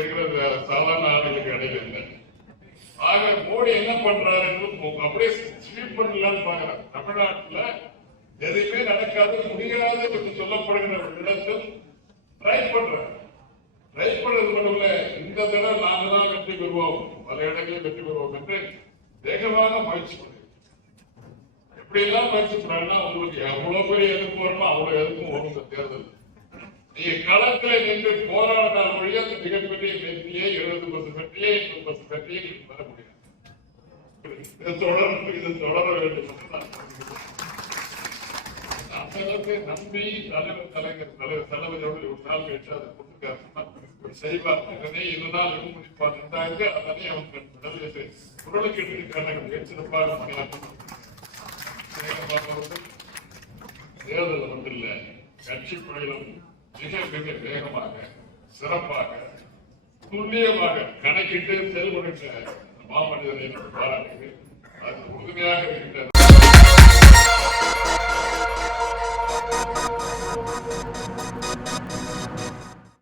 இருக்கிற சாதாரண ஆளுகளுக்கு இடையில இல்லை. ஆக மோடி என்ன பண்றாரு அப்படியே ஸ்வீப் பண்ணலான்னு பாக்குறாரு. தமிழ்நாட்டுல எதுவுமே நடக்காது முடியாது என்று சொல்லப்படுகிற இடத்தில் ட்ரை பண்றாரு. ட்ரை பண்றது மட்டும் இல்ல, இந்த தடவை நாங்க தான் வெற்றி பெறுவோம், பல இடங்களில் வெற்றி பெறுவோம் என்று வேகமாக முயற்சி பண்ணுறோம். எப்படி எல்லாம் முயற்சி பண்றாங்கன்னா உங்களுக்கு எவ்வளவு பெரிய எதிர்ப்பு வருமோ அவ்வளவு எதிர்ப்பும் வரும். இந்த தேர்தல் நீங்க களத்தில் நின்று போராடினால் வழியா மிகப்பெரிய வெற்றியை 70% வெற்றியை 80% வெற்றியை பெற முடியாது. இது தொடர வேண்டும். அந்த அளவுக்கு நம்பி தலைவரோடு ஒரு நாள் கேட்டு அதை கொடுத்துருக்காரு செய்வார். இதனை 2 நாள் முடிப்பார் இருந்தாங்க. அதனை அவங்க குரலுக்கு எடுத்துக்கான சிறப்பாக பணியாற்றும் தேர்தல் ஒன்றில் கட்சி பணியிலும் மிக மிக வேகமாக சிறப்பாக துல்லியமாக கணக்கிட்டு செயல்படுகின்ற மாமனிதனை பாராட்டுகிறேன். அது உறுதுணையாக இருக்கின்ற